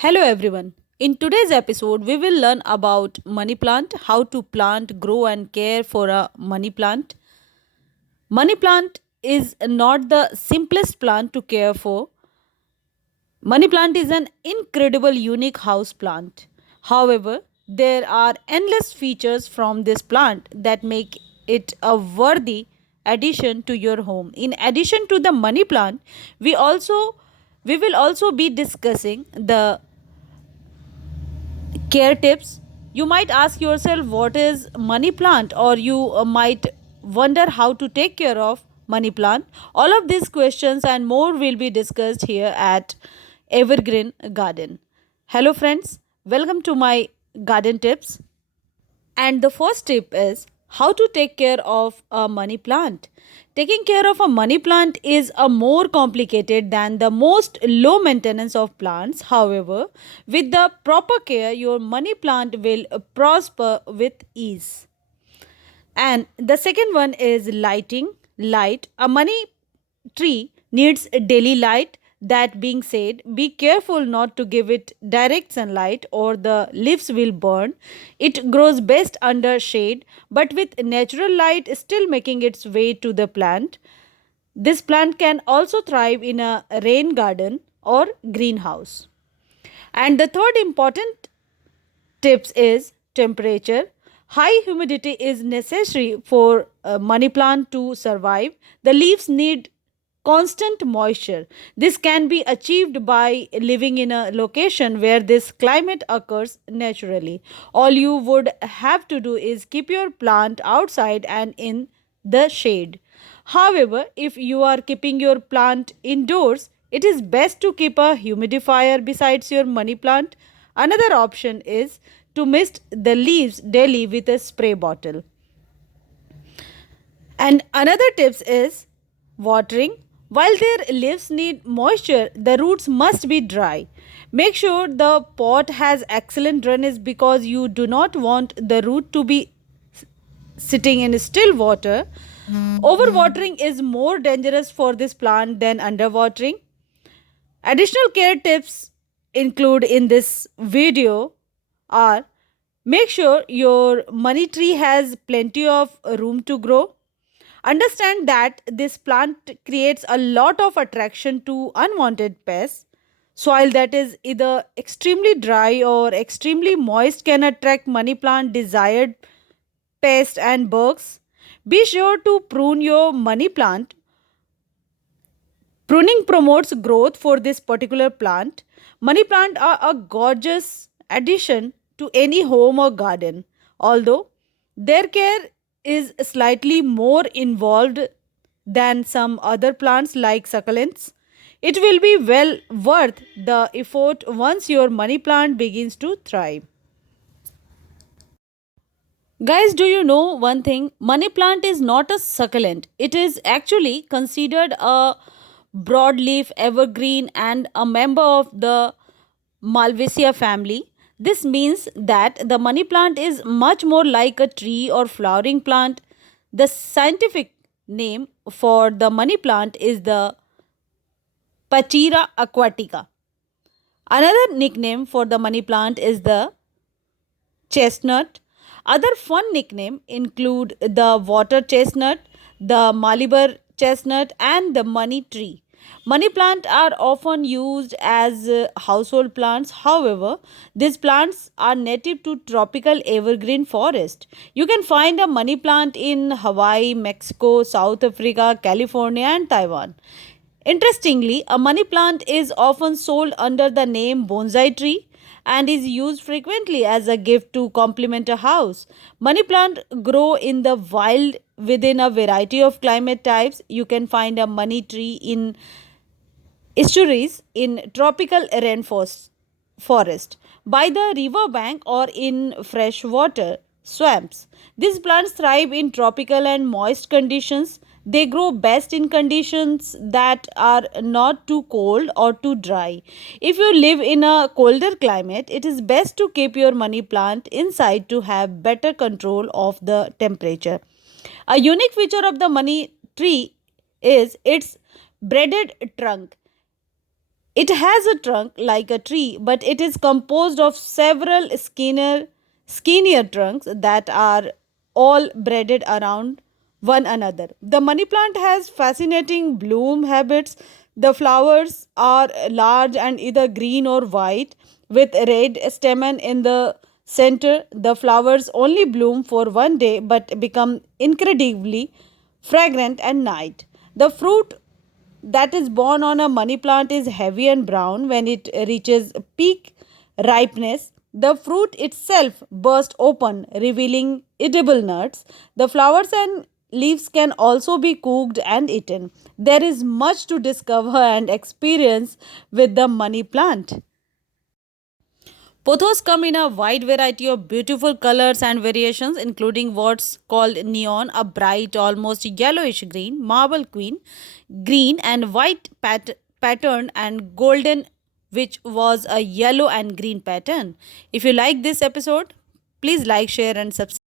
Hello everyone. In today's episode, we will learn about money plant, how to plant, grow and care for a money plant. Money plant is not the simplest plant to care for. Money plant is an incredible unique house plant. However, there are endless features from this plant that make it a worthy addition to your home. In addition to the money plant, we will also be discussing the care tips. You might ask yourself what is money plant, or you might wonder how to take care of money plant. All of these questions and more will be discussed here at Evergreen Garden. Hello friends, welcome to my garden tips. And the first tip is how to take care of a money plant. Taking care of a money plant is a more complicated than the most low maintenance of plants. However, with the proper care, your money plant will prosper with ease. And the second one is lighting. Light. A money tree needs daily light. That being said, be careful not to give it direct sunlight or the leaves will burn. It grows best under shade, but with natural light still making its way to the plant. This plant can also thrive in a rain garden or greenhouse. And the third important tips is temperature. High humidity is necessary for a money plant to survive. The leaves need constant moisture. This can be achieved by living in a location where this climate occurs naturally. All you would have to do is keep your plant outside and in the shade. However, if you are keeping your plant indoors, it is best to keep a humidifier besides your money plant. Another option is to mist the leaves daily with a spray bottle. And another tips is watering. While their leaves need moisture, the roots must be dry. Make sure the pot has excellent drainage because you do not want the root to be sitting in still water. Overwatering is more dangerous for this plant than underwatering. Additional care tips include in this video are: make sure your money tree has plenty of room to grow. Understand that this plant creates a lot of attraction to unwanted pests. Soil that is either extremely dry or extremely moist can attract money plant desired pests and bugs. Be sure to prune your money plant. Pruning promotes growth for this particular plant. Money plant are a gorgeous addition to any home or garden, although their care is slightly more involved than some other plants like succulents. It will be well worth the effort once your money plant begins to thrive. Guys, do you know one thing? Money plant is not a succulent. It is actually considered a broadleaf evergreen and a member of the Malvaceae family. This means that the money plant is much more like a tree or flowering plant. The scientific name for the money plant is the Pachira aquatica. Another nickname for the money plant is the chestnut. Other fun nicknames include the water chestnut, the Malabar chestnut, and the money tree. Money plants are often used as household plants. However, these plants are native to tropical evergreen forest. You can find a money plant in Hawaii, Mexico, South Africa, California, and Taiwan. Interestingly, a money plant is often sold under the name bonsai tree and is used frequently as a gift to complement a house. Money plant grow in the wild within a variety of climate types. You can find a money tree in estuaries, in tropical rainforest, by the river bank, or in freshwater swamps. These plants thrive in tropical and moist conditions. They grow best in conditions that are not too cold or too dry. If you live in a colder climate, it is best to keep your money plant inside to have better control of the temperature. A unique feature of the money tree is its braided trunk. It has a trunk like a tree, but it is composed of several skinnier trunks that are all braided around one another. The money plant has fascinating bloom habits. The flowers are large and either green or white with red stamen in the center. The flowers only bloom for one day but become incredibly fragrant at night. The fruit that is born on a money plant is heavy and brown. When it reaches peak ripeness, the fruit itself bursts open, revealing edible nuts. The flowers and leaves can also be cooked and eaten. There is much to discover and experience with the money plant. Pothos come in a wide variety of beautiful colors and variations, including what's called neon, a bright, almost yellowish green, marble queen, green and white pattern, and golden, which was a yellow and green pattern. If you like this episode, please like, share, and subscribe.